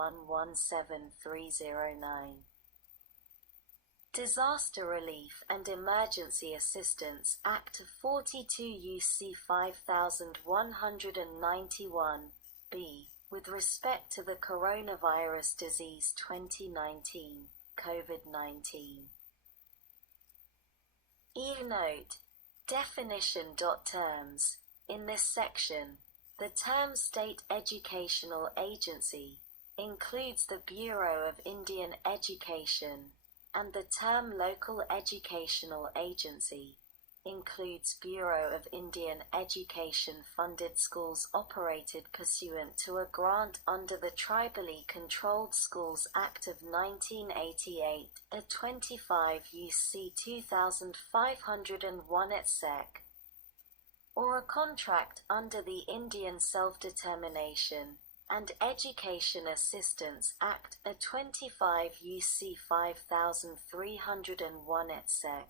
117-309. Disaster Relief and Emergency Assistance Act 42 U.C. 5191 B. With respect to the coronavirus disease 2019, COVID-19. E-Note. Definition. Terms. In this section, the term State Educational Agency includes the Bureau of Indian Education, and the term Local Educational Agency includes Bureau of Indian Education-funded schools operated pursuant to a grant under the Tribally Controlled Schools Act of 1988, a 25 U.C. 2501 etc., or a contract under the Indian Self-Determination and Education Assistance Act, a 25 U.C. 5301 etc.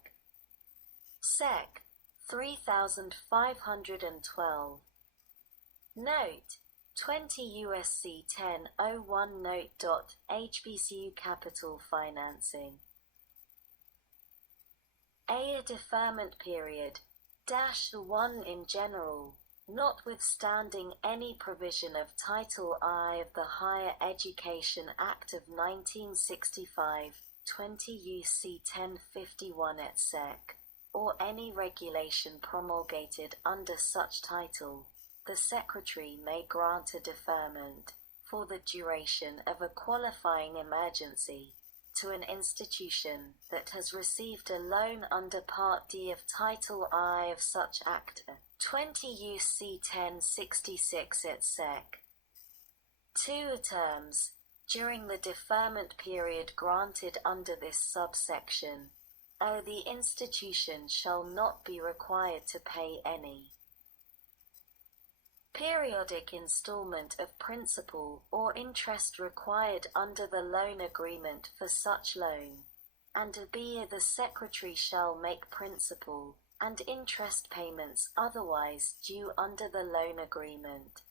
Sec. 3512. Note. 20 U.S.C. 1001 Note. HBCU Capital Financing. A deferment period. -1 in general, notwithstanding any provision of Title I of the Higher Education Act of 1965, 20 U.C. 1051 etc., or any regulation promulgated under such title, the Secretary may grant a deferment, for the duration of a qualifying emergency, to an institution that has received a loan under Part D of Title I of such Act, 20 U.C. 1066 etc. 2 terms, during the deferment period granted under this subsection, the institution shall not be required to pay any periodic installment of principal or interest required under the loan agreement for such loan, and b. the Secretary shall make principal and interest payments otherwise due under the loan agreement.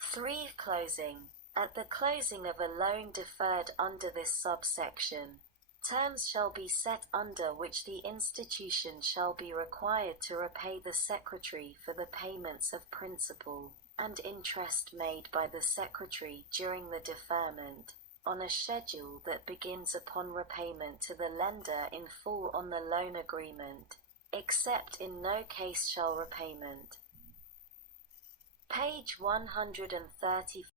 3. Closing. At the closing of a loan deferred under this subsection, terms shall be set under which the institution shall be required to repay the Secretary for the payments of principal and interest made by the Secretary during the deferment, on a schedule that begins upon repayment to the lender in full on the loan agreement, except in no case shall repayment. Page 135